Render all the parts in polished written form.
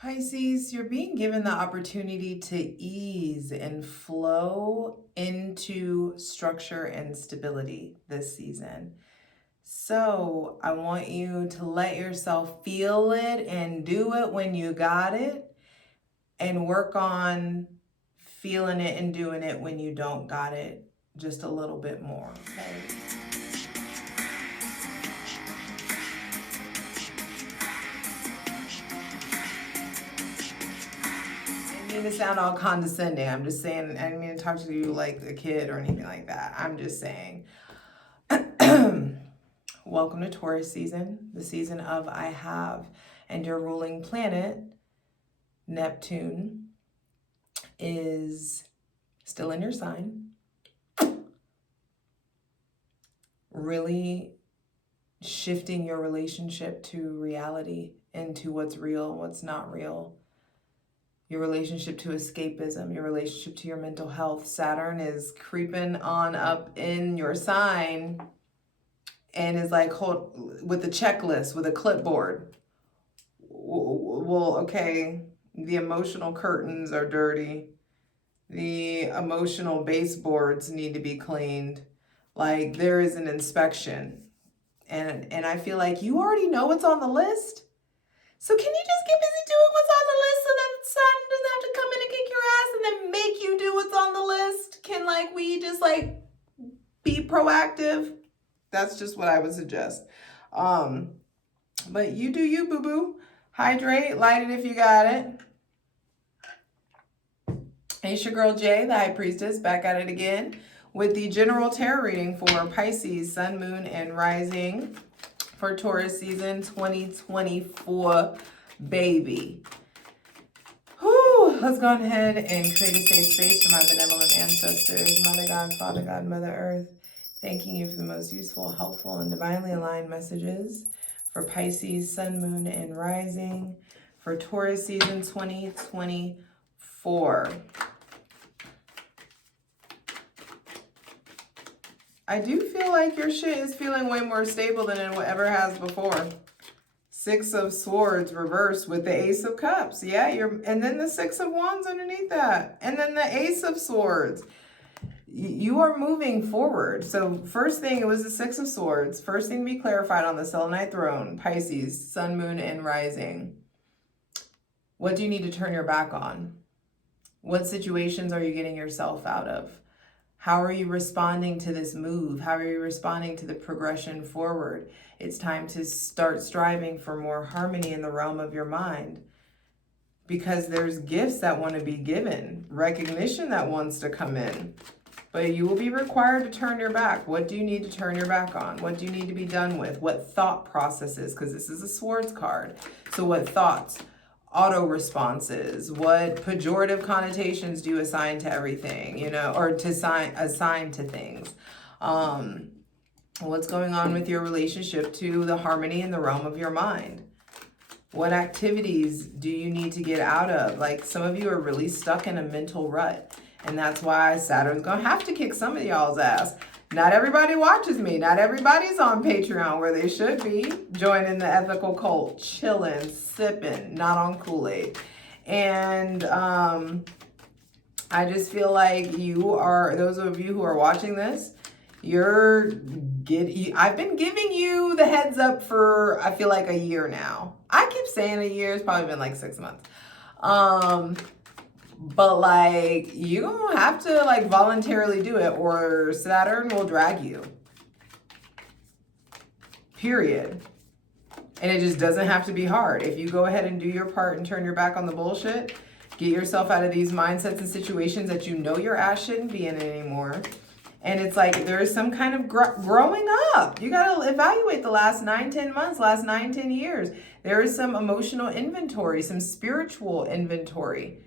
Pisces, you're being given the opportunity to ease and flow into structure and stability this season. So I want you to let yourself feel it and do it when you got it, and work on feeling it and doing it when you don't got it just a little bit more, okay? To sound all condescending. I'm just saying, I didn't mean to talk to you like a kid or anything like that. I'm just saying, welcome to Taurus season, the season of I have, and your ruling planet, Neptune, is still in your sign. Really shifting your relationship to reality, into what's real, what's not real. Your relationship to escapism, your relationship to your mental health. Saturn is creeping on up in your sign and is like, with a checklist, with a clipboard. Well, okay, the emotional curtains are dirty. The emotional baseboards need to be cleaned. Like, there is an inspection. And I feel like you already know what's on the list. So can you just get busy doing what's on the list so that Saturn doesn't have to come in and kick your ass and then make you do what's on the list? Can we just be proactive? That's just what I would suggest. But you do you, boo-boo. Hydrate, light it if you got it. It's your girl Jay, the High Priestess, back at it again with the general tarot reading for Pisces, Sun, Moon, and Rising for Taurus season 2024, baby. Whew, let's go ahead and create a safe space for my benevolent ancestors, Mother God, Father God, Mother Earth, thanking you for the most useful, helpful, and divinely aligned messages for Pisces, Sun, Moon, and Rising for Taurus season 2024. I do feel like your shit is feeling way more stable than it ever has before. Six of Swords reversed with the Ace of Cups. Yeah, and then the Six of Wands underneath that. And then the Ace of Swords. You are moving forward. So first thing, it was the Six of Swords. First thing to be clarified on the Selenite throne, Pisces, Sun, Moon, and Rising. What do you need to turn your back on? What situations are you getting yourself out of? How are you responding to this move? How are you responding to the progression forward? It's time to start striving for more harmony in the realm of your mind, because there's gifts that want to be given, recognition that wants to come in, but you will be required to turn your back. What do you need to turn your back on? What do you need to be done with? What thought processes? Because this is a Swords card. So what thoughts? Auto responses, what pejorative connotations do you assign to everything, or to assign to things? What's going on with your relationship to the harmony in the realm of your mind? What activities do you need to get out of? Like, some of you are really stuck in a mental rut, and that's why Saturn's gonna have to kick some of y'all's ass. Not everybody watches me. Not everybody's on Patreon where they should be, joining the ethical cult, chilling, sipping, not on Kool-Aid. And I just feel like those of you who are watching this, I've been giving you the heads up for, I feel like, a year now. I keep saying a year. It's probably been like 6 months. But you don't have to voluntarily do it, or Saturn will drag you. Period. And it just doesn't have to be hard. If you go ahead and do your part and turn your back on the bullshit, get yourself out of these mindsets and situations that you know your ass shouldn't be in anymore. And it's like there is some kind of growing up. You got to evaluate the last 9-10 months, last 9-10 years. There is some emotional inventory, some spiritual inventory.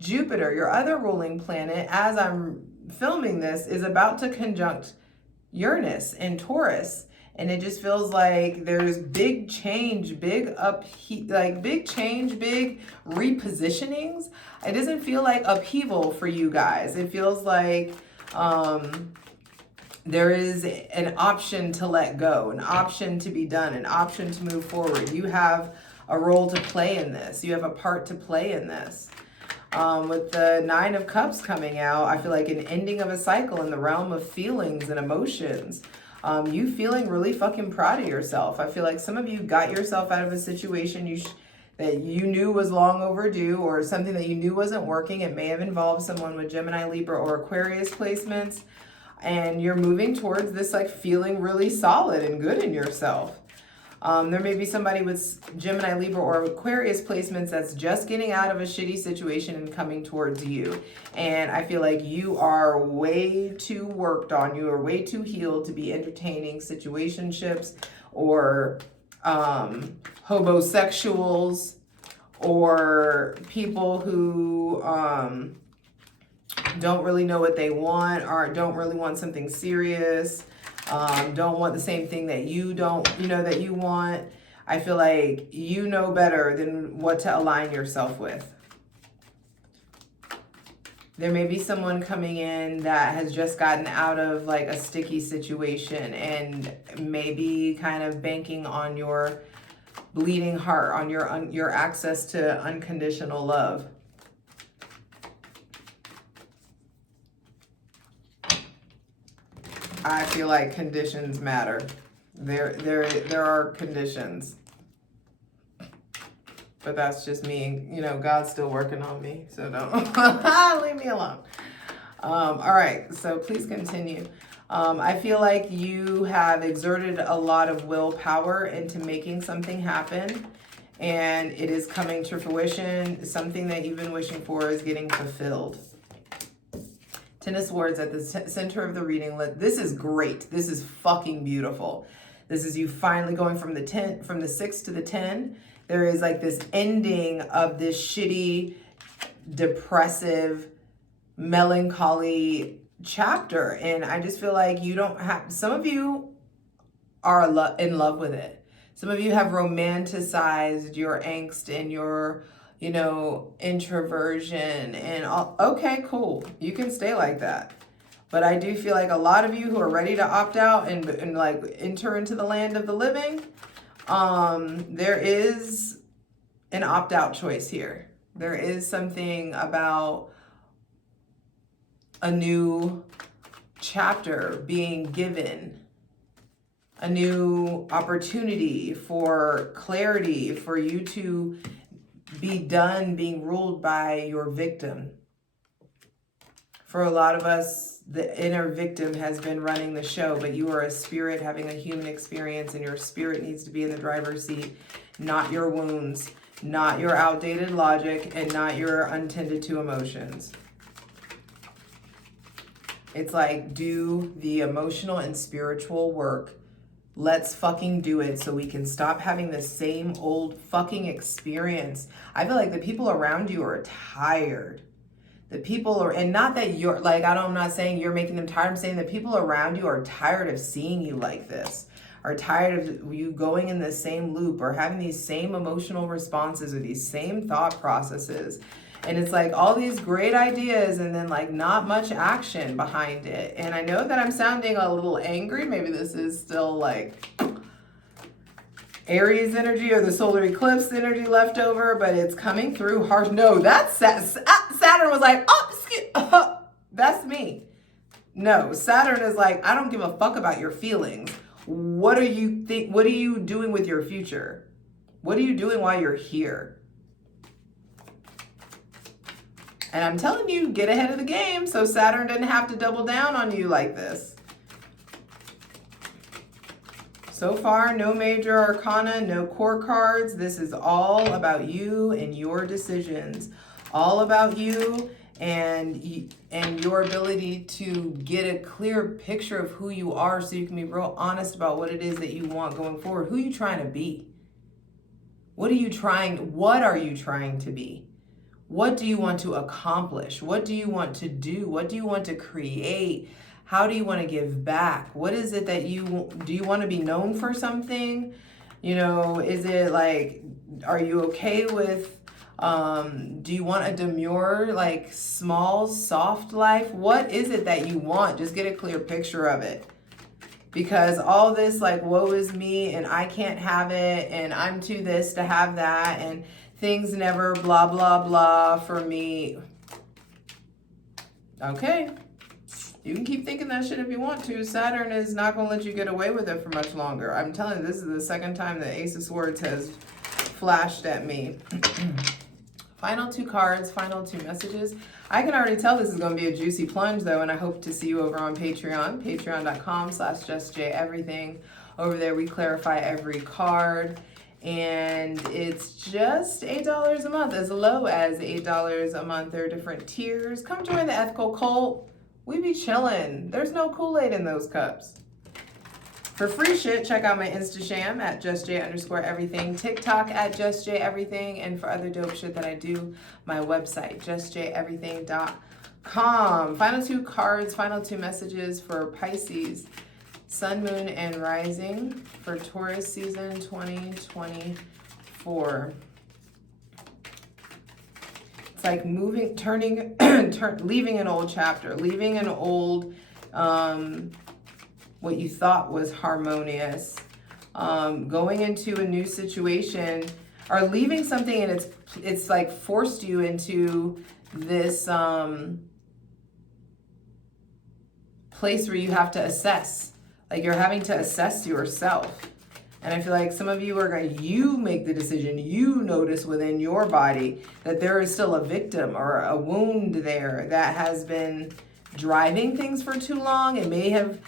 Jupiter, your other ruling planet, as I'm filming this, is about to conjunct Uranus in Taurus. And it just feels like there's big change, big repositionings. It doesn't feel like upheaval for you guys. It feels like there is an option to let go, an option to be done, an option to move forward. You have a role to play in this. You have a part to play in this. With the Nine of Cups coming out, I feel like an ending of a cycle in the realm of feelings and emotions. You feeling really fucking proud of yourself. I feel like some of you got yourself out of a situation that you knew was long overdue, or something that you knew wasn't working. It may have involved someone with Gemini, Libra, or Aquarius placements. And you're moving towards this like feeling really solid and good in yourself. There may be somebody with Gemini, Libra, or Aquarius placements that's just getting out of a shitty situation and coming towards you. And I feel like you are way too worked on. You are way too healed to be entertaining situationships or homosexuals or people who don't really know what they want, or don't really want something serious. Don't want the same thing that you that you want. I feel like you know better than what to align yourself with. There may be someone coming in that has just gotten out of like a sticky situation and maybe kind of banking on your bleeding heart, on your access to unconditional love. I feel like conditions matter. There are conditions. But that's just me. You know, God's still working on me. So don't leave me alone. All right. So please continue. I feel like you have exerted a lot of willpower into making something happen. And it is coming to fruition. Something that you've been wishing for is getting fulfilled. Ten of Swords at the center of the reading. This is great. This is fucking beautiful. This is you finally going from the 6 to the 10. There is like this ending of this shitty, depressive, melancholy chapter. And I just feel like you don't have, some of you are in love with it. Some of you have romanticized your angst and your introversion and all. Okay, cool. You can stay like that. But I do feel like a lot of you who are ready to opt out and like enter into the land of the living, there is an opt-out choice here. There is something about a new chapter being given, a new opportunity for clarity, for you to be done being ruled by your victim. For a lot of us, the inner victim has been running the show, but you are a spirit having a human experience, and your spirit needs to be in the driver's seat, not your wounds, not your outdated logic, and not your untended to emotions. It's like, do the emotional and spiritual work. Let's fucking do it so we can stop having the same old fucking experience. I feel like the people around you are tired. The people are, and not that you're like, I'm not saying you're making them tired. I'm saying the people around you are tired of seeing you like this, are tired of you going in the same loop or having these same emotional responses or these same thought processes. And it's like all these great ideas and then like not much action behind it. And I know that I'm sounding a little angry. Maybe this is still like Aries energy or the solar eclipse energy left over, but it's coming through hard. No, that's Saturn was like, that's me. No, Saturn is like, I don't give a fuck about your feelings. What are you doing with your future? What are you doing while you're here? And I'm telling you, get ahead of the game so Saturn doesn't have to double down on you like this. So far, no major arcana, no court cards. This is all about you and your decisions. All about you and your ability to get a clear picture of who you are so you can be real honest about what it is that you want going forward. Who are you trying to be? What are you trying to be? What do you want to accomplish? What do you want to do? What do you want to create? How do you want to give back? What is it that do you want to be known for something? Is it like, are you okay with, do you want a demure, like small, soft life? What is it that you want? Just get a clear picture of it. Because all this like woe is me and I can't have it and I'm too this to have that and things never blah blah blah for me. Okay, you can keep thinking that shit if you want to. Saturn is not going to let you get away with it for much longer. I'm telling you, this is the second time the Ace of Swords has flashed at me. Final 2 cards, final 2 messages. I can already tell this is going to be a juicy plunge, though, and I hope to see you over on Patreon, patreon.com/JustJEverything. Over there, we clarify every card, and it's just $8 a month, as low as $8 a month. There are different tiers. Come join the ethical cult. We be chilling. There's no Kool-Aid in those cups. For free shit, check out my Instagram at JustJ_everything, TikTok at JustJEverything, and for other dope shit that I do, my website, JustJEverything.com. Final 2 cards, final 2 messages for Pisces, Sun, Moon, and Rising for Taurus season 2024. It's like moving, turning, leaving an old chapter, leaving an old, what you thought was harmonious, going into a new situation, or leaving something and it's like forced you into this place where you have to assess. Like you're having to assess yourself. And I feel like some of you are going to, you make the decision, you notice within your body that there is still a victim or a wound there that has been driving things for too long. It may have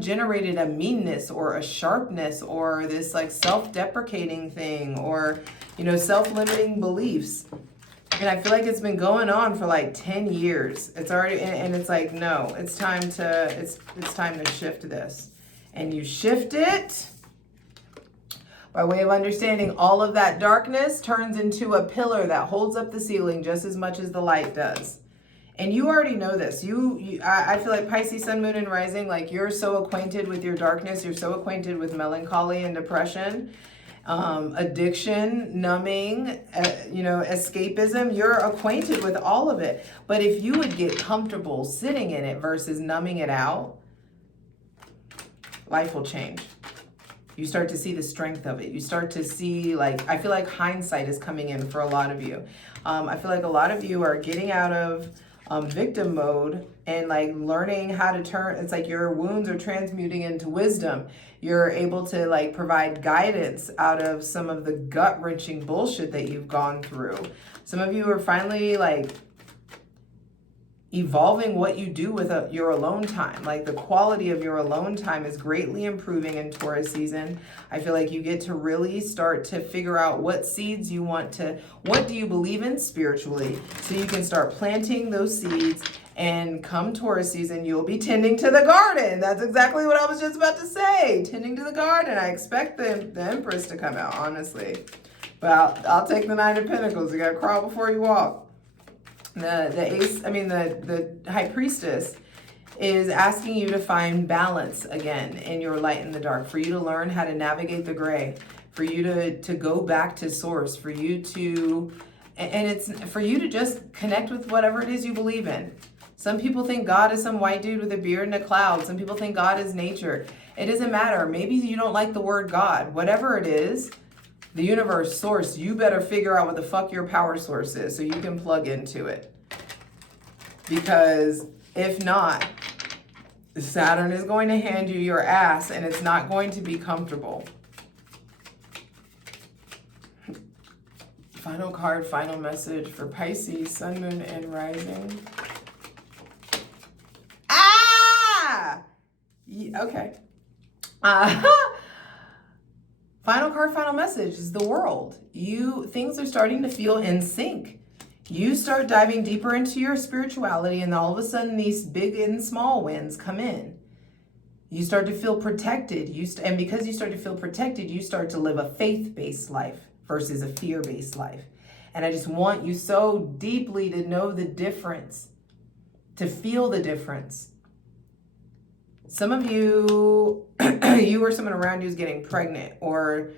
generated a meanness or a sharpness or this like self-deprecating thing or, you know, self-limiting beliefs. And I feel like it's been going on for like 10 years. It's already, and it's like, no, it's time to shift this. And you shift it by way of understanding all of that darkness turns into a pillar that holds up the ceiling just as much as the light does. And you already know this. I feel like Pisces, Sun, Moon, and Rising, like you're so acquainted with your darkness. You're so acquainted with melancholy and depression, addiction, numbing, escapism. You're acquainted with all of it. But if you would get comfortable sitting in it versus numbing it out, life will change. You start to see the strength of it. You start to see, like, I feel like hindsight is coming in for a lot of you. I feel like a lot of you are getting out of victim mode and like learning how to turn. It's like your wounds are transmuting into wisdom. You're able to like provide guidance out of some of the gut-wrenching bullshit that you've gone through. Some of you are finally like evolving what you do with your alone time. Like the quality of your alone time is greatly improving in Taurus season. I feel like you get to really start to figure out what seeds you want to, what do you believe in spiritually, so you can start planting those seeds. And come Taurus season, you'll be tending to the garden. That's exactly what I was just about to say. Tending to the garden. I expect the Empress to come out, honestly. But I'll take the Nine of Pentacles. You got to crawl before you walk. The High Priestess is asking you to find balance again in your light and the dark, for you to learn how to navigate the gray, for you to go back to source, for you to, and it's for you to just connect with whatever it is you believe in. Some people think God is some white dude with a beard and a cloud. Some people think God is nature. It doesn't matter. Maybe you don't like the word God. Whatever it is, the universe, source, you better figure out what the fuck your power source is so you can plug into it. Because if not, Saturn is going to hand you your ass and it's not going to be comfortable. Final card, final message for Pisces, Sun, Moon, and Rising. Okay. Final card, final message is the world. Things are starting to feel in sync. You start diving deeper into your spirituality, and all of a sudden these big and small wins come in. You start to feel protected. And because you start to feel protected, you start to live a faith-based life versus a fear-based life. And I just want you so deeply to know the difference, to feel the difference. Some of you, you or someone around you is getting pregnant or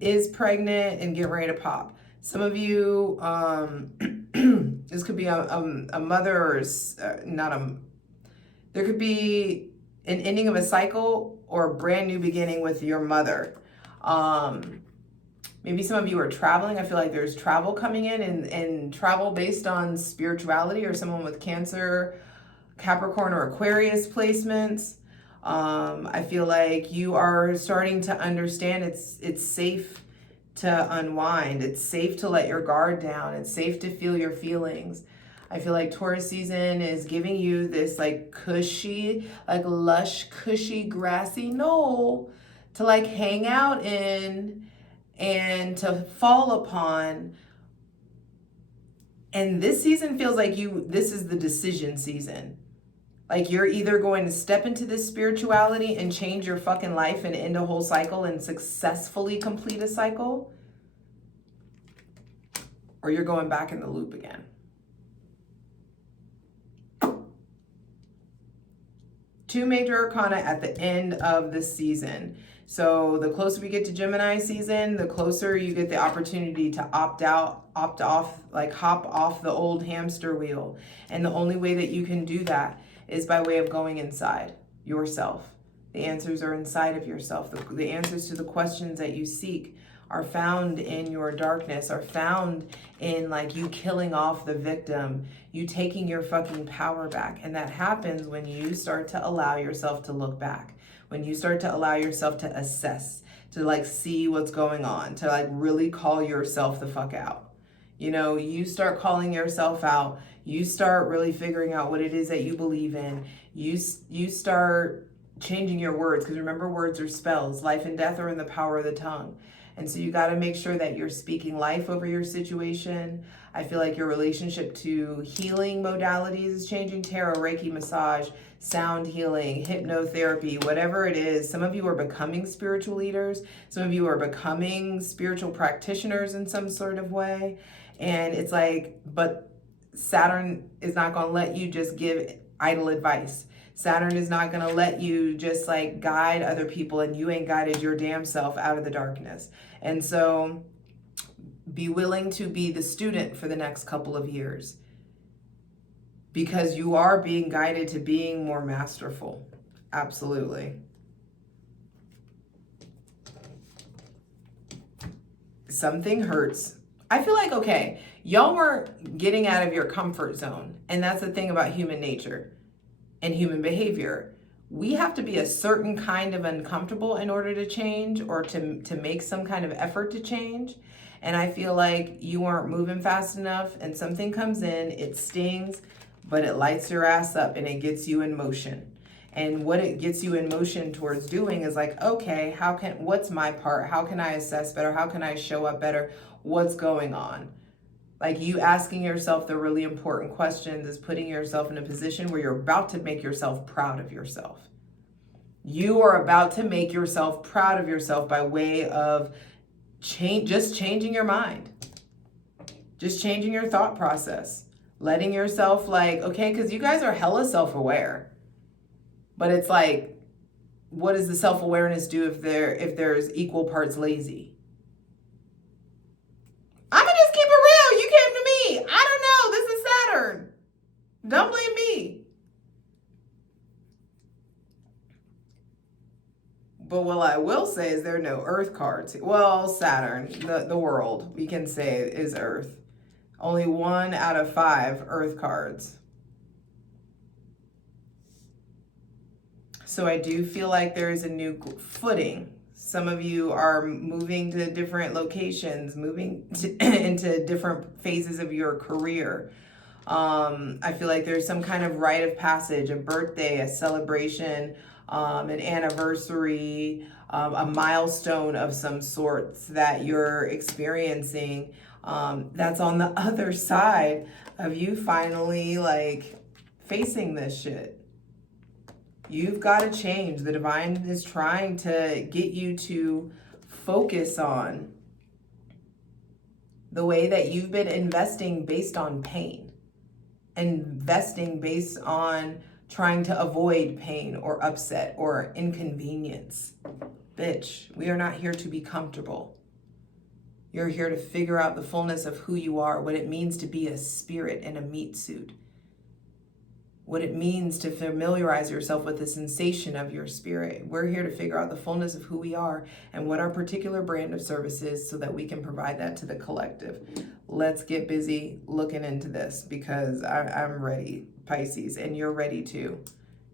is pregnant and getting ready to pop. Some of you, this could be a mother or There could be an ending of a cycle or a brand new beginning with your mother. Maybe some of you are traveling. I feel like there's travel coming in, and travel based on spirituality, or someone with Cancer, Capricorn, or Aquarius placements. I feel like you are starting to understand it's safe to unwind. It's safe to let your guard down. It's safe to feel your feelings. I feel like Taurus season is giving you this like cushy, like lush, cushy, grassy knoll to like hang out in and to fall upon. And this season feels like this is the decision season. Like you're either going to step into this spirituality and change your fucking life and end a whole cycle and successfully complete a cycle, or you're going back in the loop again. Two major arcana at the end of the season. So the closer we get to Gemini season, the closer you get the opportunity to opt out, opt off, like hop off the old hamster wheel. And the only way that you can do that is by way of going inside yourself. The answers are inside of yourself. The answers to the questions that you seek are found in your darkness, are found in like you killing off the victim, you taking your fucking power back. And that happens when you start to allow yourself to look back, when you start to allow yourself to assess, to like see what's going on, to like really call yourself the fuck out. You know, you start calling yourself out, you start really figuring out what it is that you believe in, you start changing your words, because remember, words are spells. Life and death are in the power of the tongue. And so you got to make sure that you're speaking life over your situation. I feel like your relationship to healing modalities is changing. Tarot, Reiki, massage, sound healing, hypnotherapy, whatever it is. Some of you are becoming spiritual leaders. Some of you are becoming spiritual practitioners in some sort of way. And it's like, but Saturn is not going to let you just give idle advice. Saturn is not going to let you just like guide other people, and you ain't guided your damn self out of the darkness. And so be willing to be the student for the next couple of years, because you are being guided to being more masterful. Absolutely. Something hurts. I feel like, okay, y'all weren't getting out of your comfort zone. And that's the thing about human nature and human behavior. We have to be a certain kind of uncomfortable in order to change, or to make some kind of effort to change. And I feel like you weren't moving fast enough, and something comes in, it stings, but it lights your ass up and it gets you in motion. And what it gets you in motion towards doing is like, okay, what's my part? How can I assess better? How can I show up better? What's going on? Like, you asking yourself the really important questions is putting yourself in a position where you're about to make yourself proud of yourself. You are about to make yourself proud of yourself by way of just changing your mind. Just changing your thought process. Letting yourself like, okay, because you guys are hella self-aware. But it's like, what does the self-awareness do if there's equal parts lazy? I'm gonna just keep it real. You came to me. I don't know. This is Saturn. Don't blame me. But what I will say is there are no Earth cards. Well, Saturn, the world, we can say, is Earth. Only 1 out of 5 Earth cards. So I do feel like there is a new footing. Some of you are moving to different locations, moving into different phases of your career. I feel like there's some kind of rite of passage, a birthday, a celebration, an anniversary, a milestone of some sorts that you're experiencing. That's on the other side of you finally like facing this shit. You've got to change. The divine is trying to get you to focus on the way that you've been investing based on pain, investing based on trying to avoid pain or upset or inconvenience. Bitch, we are not here to be comfortable. You're here to figure out the fullness of who you are, what it means to be a spirit in a meat suit. what it means to familiarize yourself with the sensation of your spirit. We're here to figure out the fullness of who we are and what our particular brand of service is so that we can provide that to the collective. Let's get busy looking into this because I'm ready, Pisces, and you're ready too.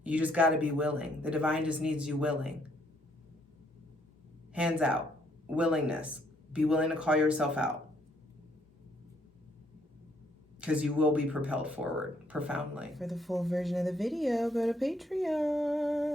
You just got to be willing. The divine just needs you willing. Hands out. Willingness. Be willing to call yourself out. Because you will be propelled forward profoundly. For the full version of the video, go to Patreon.